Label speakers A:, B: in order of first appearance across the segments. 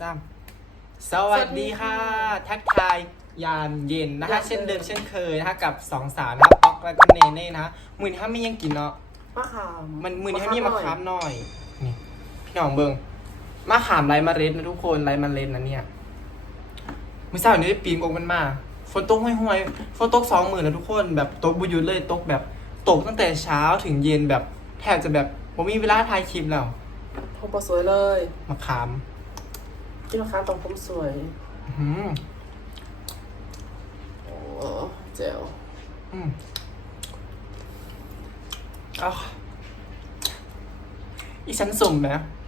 A: ามสวัสดีค่ะทักทายยามเย็นนะคะเช่นเดิมเช่นเคยนะคะกับสองสาวนะครับป๊อกแล้วก็เนเน่นะคะมือนี้ถ้าไม่ยังกินเนาะ
B: มะขาม
A: มันมือนี้ถ้ามีมะขามหน่อยนี่พี่น้องเบิงมะขามไรเมล็ดนะทุกคนไรเมล็ดนะเนี่ยมื้อเช้านี้ได้ปีนกงมันมาฝนตกห่วยๆฝนตก20,000นะทุกคนแบบตกบุญยุดเลยตกแบบตกตั้งแต่เช้าถึงเย็นแบบแทบจะแบบผมมีเวลาถ่ายคลิปแล้ว
B: ผมปสวยเลย
A: มะขาม
B: กินมะขามตรงผมสวย
A: อื้อหือ
B: โอ้เจ๋ว
A: อืมอ้าวอีฉันสุ่มไหม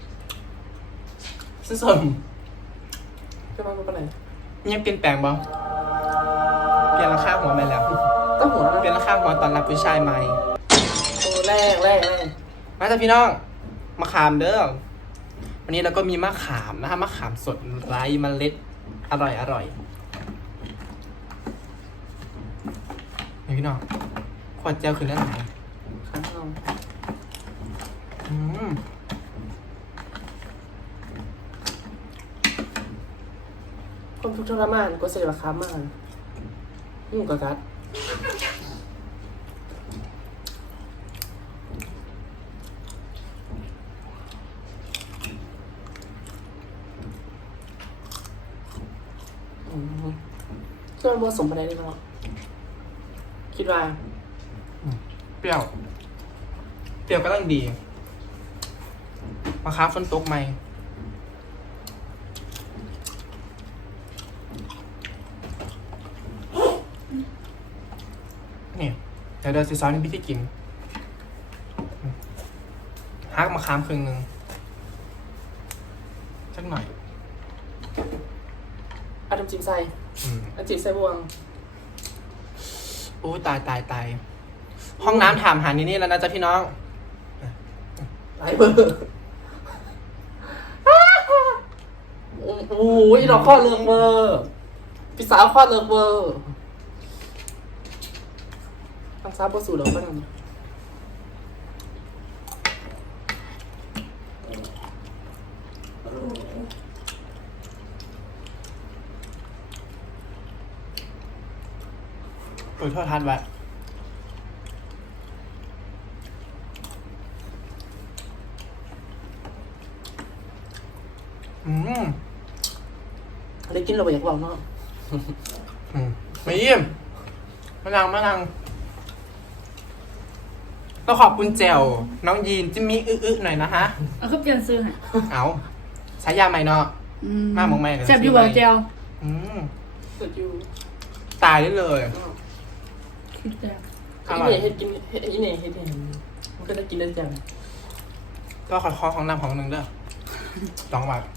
A: ฉันสุ่ม
B: จะมาเป็นไหน
A: ยังเปลี่ยนแปลงบ้างเปลี่ยนราคาหัวไปแล้ว
B: ตั้งหัว
A: เปลี่ยนราคาหัวตอนรับผู้ชายใหม่
B: ตัวแรก
A: มาจากพี่น้องมะขามเด้อวันนี้เราก็มีมะขามนะคะมะขามสดไร้เมล็ดอร่อยนี่พี่น้องขวดเจลคือเรื่องไหน
B: ขันเอา
A: อืม
B: คนทุกข์ทรมานก็เสียมะขามมากยุ่งกับกัดส่วนบัวสมบัติได้เนาะคิดว่า
A: เปรี้ยวเปรี้ยวก็ต้องดีมะขามฝนตกไหมนี่เดี๋ยวสิซ้อนพี่ที่กินฮักมะขามครึ่งหนึ่งสักหน่อย
B: เอาน้ำจิ้มใส่
A: อืม
B: น้ำจิ้มใส่บวง
A: โอ้ตายห้องน้ำถามหานี่แล้วนะจ๊ะพี่น้อง
B: หลายเบอร์โอ้ยเราข้อเลืองเบอร์พี่สาวข้อเลืองเบอร์ทางซ้ายบนสูดเราก็ทำ
A: เปิดโทรทัศน์ไว้อืม
B: ได้กินเราไปอยากบอกเนาะ
A: ไม่เยี่ยมมะนางก็ขอบคุณแจวน้องยีนจิมมี่อื้อๆหน่อยนะฮะ
C: เอาเขาเปลี่ยนซื้อให้
A: เอาใช้ยาใหม่เนาะ มาหมองใหม่เลย
C: แซ่บอยู่บ่เจล
A: อืม
B: เกิดอยู่
A: ตายได้เลย
C: คิดแต่
A: อ
B: อี
A: ร่อย
B: เน่เฮ็ดกินอีเน่เฮ็ดเห็นมันก็จะกินได้จัง
A: ก็ขอของน้ำของหนึ่งเด้อ2 บาท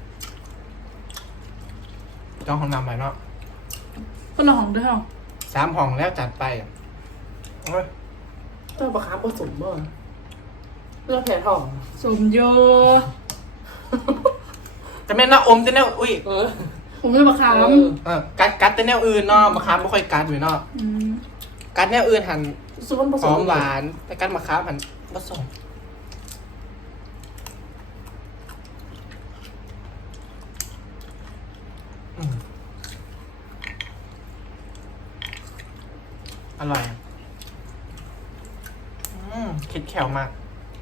A: จองของน้ำไปเนาะ
C: ก็ลองของเด้อ
A: 3 ห้องแล้วจัดไปโอ้ย
B: ต้องประคับผสมบ่เรื่องแผลทอง
C: สมโย
A: จะแม่นนะอมจะแนวอุ้ย
C: ผมจะมาขาม
A: กัดแต่แนวอื่นเนาะมะขามไม่ค่อยกัดอยู่เนาะ กัดแนวอื่นหัน
B: ซุปมันผ
A: ห
B: ส
A: อ
B: ม
A: มหวานแต่กัดมะขามหันผสมอืมอร่อยคิดแขวมาก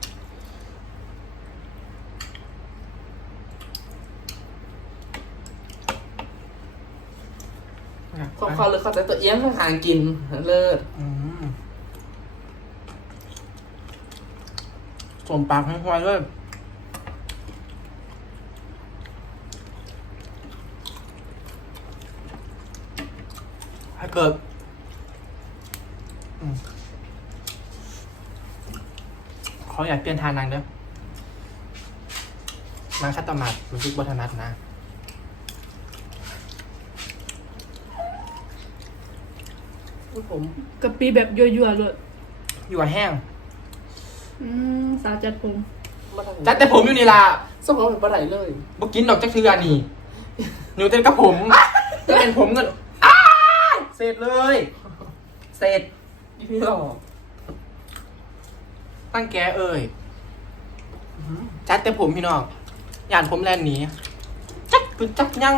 B: ความคอเลยเข้าใจตัวเอี้ยงห่างกินเลิศ
A: สมปากให้ควายด้วยถ้าเกิดเขาอยากเปลี่ยนทานนางเด้อนางคัตตามัดรู้สึกวัฒนัดนะ
B: ผม
C: กะปิแบบยั่วๆเลย
A: อยู่กับแห้ง
C: สาวจัดผม
B: มาทาง
A: จัดแต่ผมอยู่นี่ล่ะ
B: ส้มเขาเป็นปลาไหลเลย
A: บ่กินดอกจักเทือนี่หนูเต้นกับผมจะเป็นผมเงินเสร็จเลย เสร็จ
B: พี่หลอก
A: ตั้งแกเอ่ยจัดแต่ผมพี่น้องย่านผมแลนหนีจัดรู้จักยัง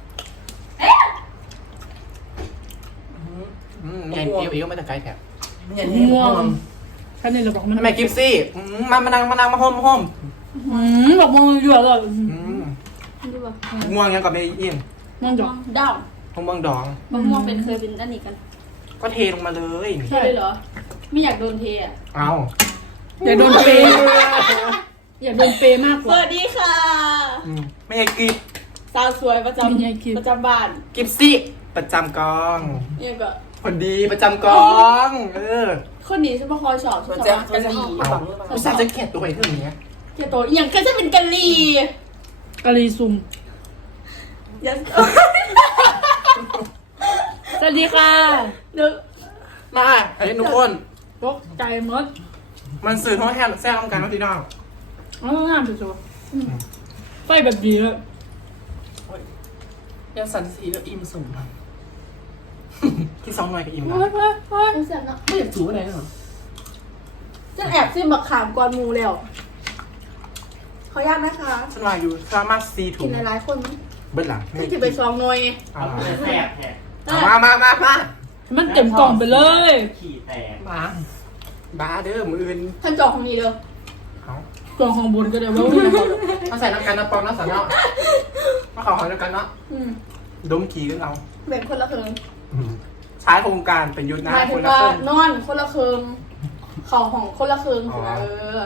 A: เอ็นเอวมาจากไกลแถบ
B: เนี่ยนี่
C: ม่วงแค่นี้เราบอกมัน
A: ทำไมกิฟซี่มานั่งมาห้อม
C: บอกม่วงยั่วเลย
D: ดูว่า
A: ง่วงยังกับไม่อิ่ม
C: ม่วงดอก
D: ดาว
A: ห้องเมืองดอง
D: มะม่วงเป็นเคยเป็นอันนี้กัน
A: ก็เทลงมาเลย
D: ใช่เลยเหรอ ไม่อยากโดนเทอ่ะ
A: เอา
C: อย่าโดนเปย์อย่าโดนเปย์มากก
D: ส
C: ว่า
D: วัสดีค่ะ
A: ไม่ใช่กิฟ
D: สาวสวยประจ
C: มีไงคิด
D: ำประจำบ้าน
A: กิฟซี่ประจำกอง
D: เนี่ยก็
A: คนดีประจำกอง
D: คนนี้ฉันมาคอยสอบ
B: มัน
D: ส
B: จะ
D: อบกันลี
B: ฝังหรือเปล่า
A: ผู้ชายจะเกลียดตัวไอ้เรื่องนี้
D: เกียรติโตอหย่างก็จะเป็นกันลี
C: กะลีซุ่ม
D: ยัน
C: สวัสดีค่ะ
D: นึก
A: มาไอ้ทุกคน
C: ตกใจหมด
A: มันสื่อท้องแทนแซ่บกันนะพี่น้อง
C: อ๋องามสุดๆไฟแบบดีแล้ว
B: ยังสันสีแล้วอิ่มสูง
A: ที่สองหน่อยกับอิ่มนะ
C: เฮ้ยเฮ้ยเฮ้ย
D: ไม่เสียนะ
B: ไม่อยากสูงอะไรหรอ
D: ฉันแอบซิมบักขามก่อนหมูแล้วขออนุญาตนะคะ
A: ฉันว่าอยู่สามารถซีถุ
D: กิ
A: ง
D: นหลายๆคนมั้ง
A: เบิ้ลหลัง
D: ฉันจะไปซองหน่อย
A: เอา
E: แสบแทน
A: มา
C: มันเต็มกล่องไปเลย
E: ขี่แตก
A: บ้าเด้อมืออื่น
D: ท่านจองของนี้เด้อ
A: เอา
C: กล่องของบนก็ได้ว่าวิ่งเขา
A: มาใส่น้ำกันน้ำปองน้ำสันเนาะมาขอหอยน้ำกันเนาะ
D: อืม
A: ดมขี่กันเอา
D: แบ่งคนละครึ่ง
A: ใช้โครงการเป็นยุทธนะ
D: หมาย
A: ค
D: ถึ
A: น
D: ง
A: ละ
D: ว่า
A: ครึ่ง
D: นอนคนละครึ่งเข่าของคนละครึ่ง
A: อ๋อ
D: เออ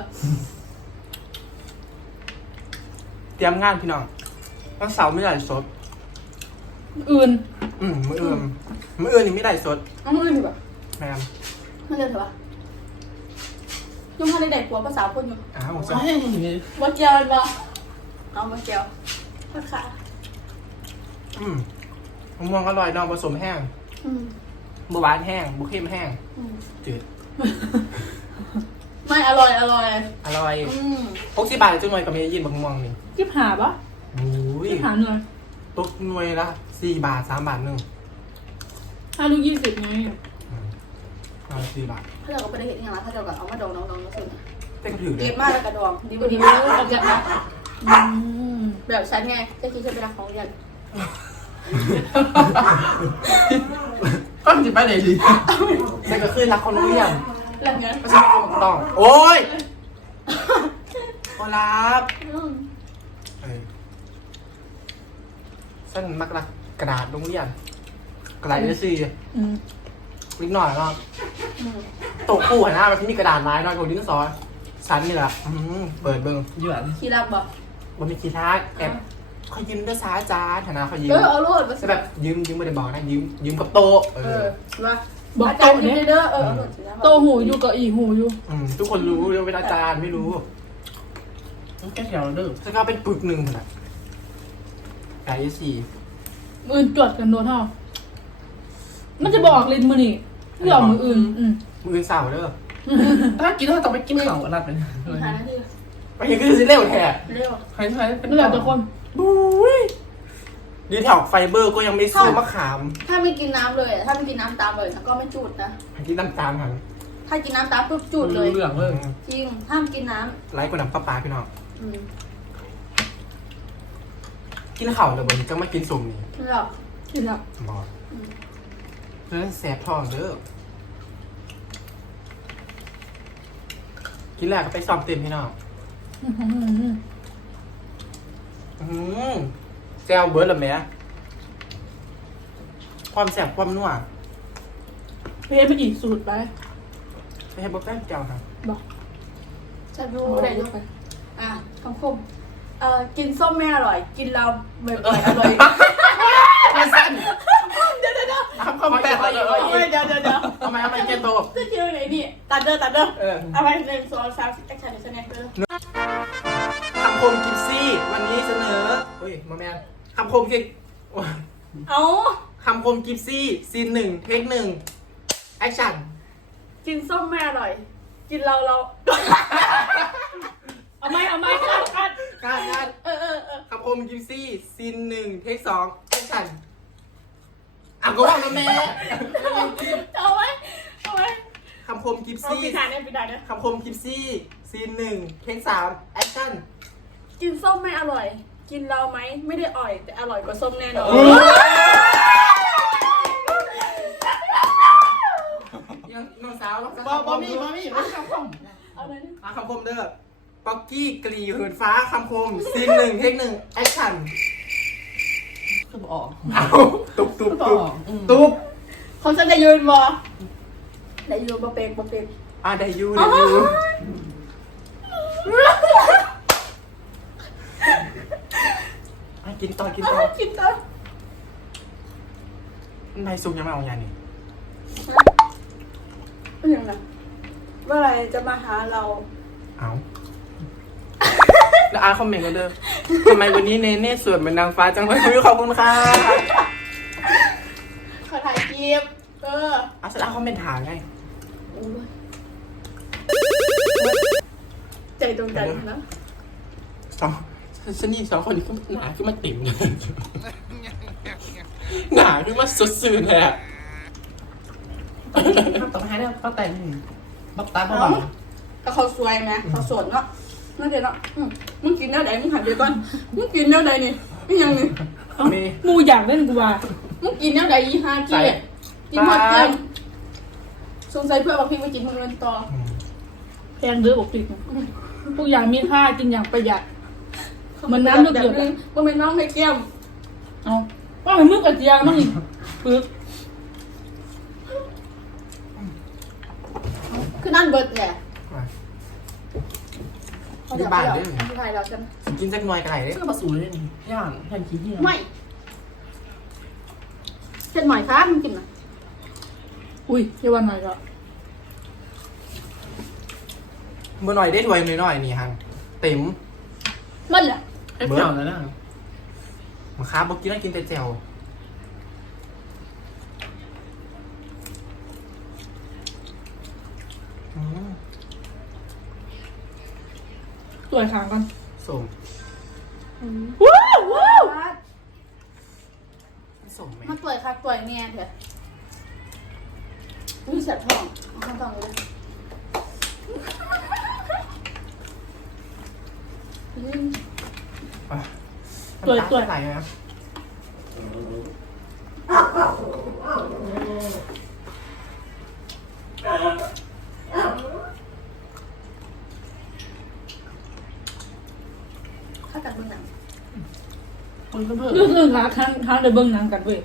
A: เตรียมงานพี่น้องวันเสาร์ไม่ได้สด
C: อื่น
A: มืออื่นยังไม่ได้สด
D: เอามือดีกว่า
A: แม่
D: ไม่เร็วเถอะวะยุ่งพันในเด็กหัวภาษาคนอยู่
A: อ้าว
B: เฮ้ย
D: ว่าเกียวมันบ่เอามาเกียวพัดขา
A: มะม่วงอร่อยเนองผสมแห้ง
D: อืม
A: บหวานแห้งบุเข้มแห้ง
D: อืม
A: จืด
D: ไม่อร่อยอร่อย
A: อร่อย
D: อืม
A: 60 บาทจุ้งหน่อยกับเมย์ยินมะม่วงนี่
C: จิบหาปะ
A: โอ้ย
C: จิบหาหน่อย
A: ตกหน่วยละ4 บาท 3 บาทหนึ่ง
C: 5 ลูก 20ไง
A: เอา4 บาท
D: ถ้าเราก็ไปได้เห็นอย่างไรถ้าเราก็เอามาดองน้องๆแล้วสิ
A: เต็มถือเล
D: เก็
A: ย
D: บมากแล้วก็ดองดีกว่าดี
C: โอ้
D: มาก
C: เอาจากนะม
D: แบบฉันไงจะคิดจะไปรักของเรียน
A: ก็จิบไปไหนดีแต่ก็คือรักคนรู้ยัง
D: แล้วไง
A: ก็จะไม่ต้องโอ้ยขอรับ
D: อืม
A: ฉันมักรักกระดาษโรงเรียนกระดาษA4
C: อืม
A: นิดหน่อยเนาะ
D: อืม
A: โต๊ะคู่หันหน้ามันที่มีกระดาษลายหน่อยของดินสอชั้นนี่แหละเปิดเบิ้ง
B: หยวน
D: ขี้รักบ่
A: มันมีกีตาร์แอบเขายืมด้วยซ้ายอาจารย์ฐานะเขายืม
D: เอาโลดมา
A: แต่แบบยืมไม่ได้บอกนะยืมกับโต๊ะ
D: เออมา
C: บอก
D: อาจาร
C: โตะ
D: ย์ยื
C: เนี่ย
D: นเด้อเออเอาโลดสินะ
C: โตหูอยู่กับอีหูอยู่
A: ทุกคนรู้ยกเว้นอาจารย์ไม่รู้
B: แค่แถวเด้อ
A: ฉันก็เป็นปึกหนึ่งขนาดไก่สี่
C: มืออื่นจวดกันโดนเท่ามันจะบอกลิ้นมือนี่เรื่องมืออื่น
A: มือสาวเด้อ
B: ถ้ากินต้องไปกินข้าวรัดไปเลย
D: มีหาหน้าที่
A: ไปยังคือสิเร็วแท้
D: เร็ว
B: ใครเป็น
C: ไม่เหลือแต่คน
A: บุ้ยดีแถวไฟเบอร์ก็ยังไม่ซื้อมะขาม
D: ถ้าไม่กินน้ำเลยถ้าไม่กินน้ำตามเลยก็ไม่จูดนะ
A: ที่น้ำตาลหัน
D: ถ้ากินน้ำตามปุ๊บจูดเลย
B: เรื่องเลย
D: จริงห้ามกินน้
A: ไลค์กว่าน้ำปลาปลาพี่น้อง
D: ำอืม
A: กินข้าวแต่บนจะไม่กินสุ่มนี่
D: เลือก
C: กินแล้ว
A: บอกเพื่อแสบท้องเด้อกินแรกก็ไปซ้อมเต็มพี่น้องแซวเบิร์ดหรอแม่ความแสบความนัว
C: เพี้ยนไปอีกสูตรไป
A: ไม่ให้เบิร์ดแป้งแก้วครับ
C: บอก
D: ฉันรู้อะไรรู้ไปอ่ะคำคมกินส้มไม่อร่อย กินเราไม่อร่อยอร่อย
A: ไม่สั้น
D: เดี๋ยวเดี๋ยวเดี๋ยว
A: ทำความแปลกเลย
D: เอาไว้เดี๋ยว
A: ทำไมเกโต
D: จะคิวไหนนี่ตัดเด้อ
A: เออ
D: เอาไปหนึ่งสองสามแอคชั่นเดี๋ยวฉันแอคเด้อ
A: คำคมกิฟซี่ วันนี้เสนออุ้ยมาแมนคำคมกิฟ
D: เอา
A: คำคมกิฟซี่ซีน1 เทค 1 แอคชั่น
D: กินส้มไม่อร่อย กินเรา
C: เอาไหมคัด
A: การ
D: เออ
A: คำคมกิฟซี่ซีน1 เทค 2 แอคชั่นอ่ะก็ว่าแล้วแม่
D: เอาไว้
A: คำคมกิฟ
D: เอา
A: ซี่
D: ปิดท้ายเนี่ย
A: คำคมกิฟซี่ซีน1 เทค 3 แอคชั่น
D: กินส้มไม่อร่อย กกินเราไหมไม่ได้อ่อย แต่อร่อยกว่าส้มแน่นอน
B: ยังน้องสาวน้องสาว
A: บ่มีไม่คำคม
D: เอาเลยนะ
A: คำคมเด้อป๊อกกี้กรีหืนฟ้าคำคมซีนหนึ่งเทคหนึ่งแอคชั่น
B: คือบอก
A: เอาตุบ
B: ตุ๊บ
D: เขาจะได้ยืนบ่ได้ยืนบ่เป็กบ่เป็ก
A: ได้อยูกินต่อ
D: กินต่อ
A: นายซุปยังไม่เอาอย่างนี้
D: เป็นยังไงเมื่อไหรจะมาหาเรา
A: เอาแล้วคอมเมนต์กันเด้อทำไมวันนี้เนเน่สวยเหมือนนางฟ้าจังเลยขอบคุณค่ะ
D: ขอถ่ายคลิป
A: ฉันคอมเมนต์ถามไง
D: โอ้ยใจตรงกันนะ
B: ฉันนี่สองคนนี้ก็หนาขึ้นมาติ่มเลยหนาขึ้นมาสุดสื่อเลยอ่ะต้องให้ได้ป้าแต่งบักตาบ้า
D: แต่เขาสวยไหมเขาสดเนาะนั่นเดี๋ยวเนาะมึงกินเนื้อใดมึงหันเดี๋ยวก่อนมึงกินเนื้อใดนี่ไม่ยังนี่
A: นี่
C: มูอยากเล่นกูว่า
D: มึงกินเนื้อใดอีฮากี้กินหมดเกลี้ยงสงสัยเพื่อนบอกพี่ไปกินมึงเงินต่อ
C: แพงเด้อบอกปิดทุกอย่างมีค่ากินอย่างประหยัดเหมือนน้ำเดือด
D: นึงว่าเป็นน้องให้เกี้ยม
C: ๆเอาว่าเป็นมึกกระเจียงต้องอีกปึ๊บ
D: คือนั่นเบิร์ดแหละ
A: ที่บ้านเด้อ
D: ที่ไทยเราใช่ไหม
A: กินจักหน่อยกันไหนเด้อ
B: เสื้อมาสูเลยนี่ย่างแทนขี้เหี้ย
D: ไม่เจ็ดหน่อยครับมึงกินนะ
C: อุ้ยเยาวันหน่อยก็
A: เมื่อหน่อยได้ถ้วยหน่อยนี่ฮังเต็ม
D: มันแหละ
B: ไอ้เจ้าแล้วนะ
A: มาค้าบอกกินแล้วกินแต่แจ่วอืม
C: ตัวขางกัน
A: ส้ม
C: ว้าวว้าว
A: ส้มไหม
D: มาเปิดค่ะเปิดเนี่ยเถอะนี่เสียบท้องเอาข้างท้องเลยอืม
A: ตัวไหลนะ
D: ข้ากัดมึงหนัง
B: คนเพื่อน
C: เรื่องหาทางเดินเบิ้งหนังกันเว้ย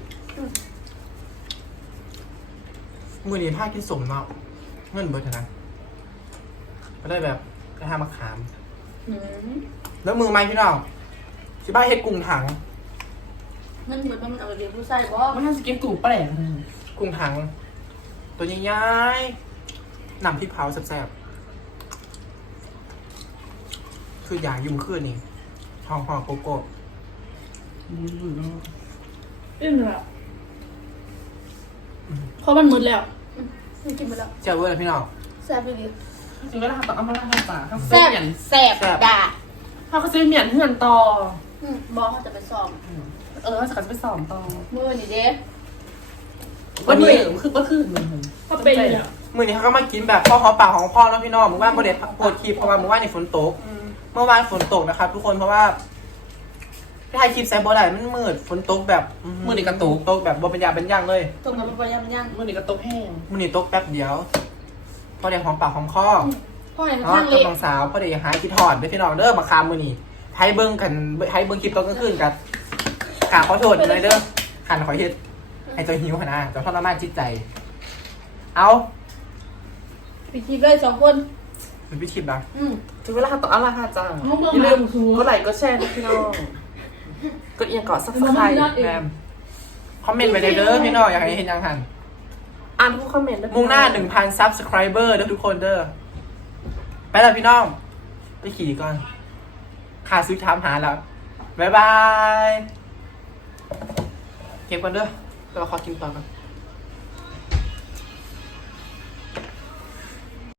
A: มือนี้ผ้ากินสมเนาะเงินเบิร์ดนะก็ได้แบบกระทำมะขาม
D: อืม
A: แล้วมือไม้พี่น้องที่บ้านเฮ็ดกุ้งถัง
D: มันเหมือนมันเอาไปเป็นผู้ชายบ่
B: มันน่าจะกินกูแปลกเลย
A: กุ้งถัง ตัวใหญ่ๆหนำพริกเผาแซ่บๆคืออยากยุ่งขึ้นนี่ห่อโกโก้
C: เรื่องอะไรเพราะมันมืดแล้ว
D: ไม่กินไปแล้ว
A: เจ้าเว้ยพี่น้อง
D: แซ่บไปดิ
B: จริงๆก็ได้ต้องเอามาล่าให้ป่าเขา
D: แซ่
B: ซื้
D: บ
B: อเหมียน
D: แซ่บด่า
B: เขาซื้อเหมียนเพื่อนต่อ
D: บอกเขาจะไปซ้อม
B: เขาจะไปสอบต่อ
D: มือนี่เด้
B: วันนี้คือก็คือมัน
C: ก็เป็นเนี่ย
A: มื้อนี้เขาก็มากินแบบพ่อหอมปากของพ่อแล้วพี่น้องเมื่อวานโมเดลโพดคลิปเพราะว่าเมื่อวานในฝนตก เมื่อวานฝนตกนะครับทุกคนเพราะว่าถ่ายคลิปใส่บ่ได้มันมืดฝนตกแบบ
B: มือนี่กระตุก
A: ตกแบบบ่เป็นยาเป็นย่างเลย
D: ตรงนั้นมันยังยัง
B: มือนี่กระตุกแห้ง
A: มื้อนี้ตกแป๊บเดียวพอได้หอมปากหอมคอ
D: พ่อเห็น
A: เนาะ
D: ข้างเล็ก
A: กำลังสาวพอได้หายคิดฮอดเด้อพี่น้องเด้อมาคามมื้อนี้ให้เบิ่งกันให้เบิ่งคลิปตอนกลางคืนกันกราบขอโทษเลยเด้อขันขอเฮ็ดให้เจ้าหิวหั่นนะเจ้าทรมานจิตใจ เอา
D: ปิดคลิปเลย2 คน
A: เป็นพี่คลิปนะ
B: ถึงเวลาต้องเอาละค่ะจ้าอย่าลืมกดไลค์กดแชร์นะพี่น้องกดเอียงก่อนสักไคร
A: แมมคอมเมนต์ไปเลยเด้อพี่น้องอยากให้เห็นยังหัน
B: อ่านทุกคอมเมนต์ด้วย
A: มุ่งหน้า 1,000 subscriber เด้อทุกคนเด้อไปแล้วพี่น้อง ไปขี่ก่อนขาซื้อถามหาแล้ว บ๊ายบาย เก็บก่อนเด้อเราขอกินต่อก่อน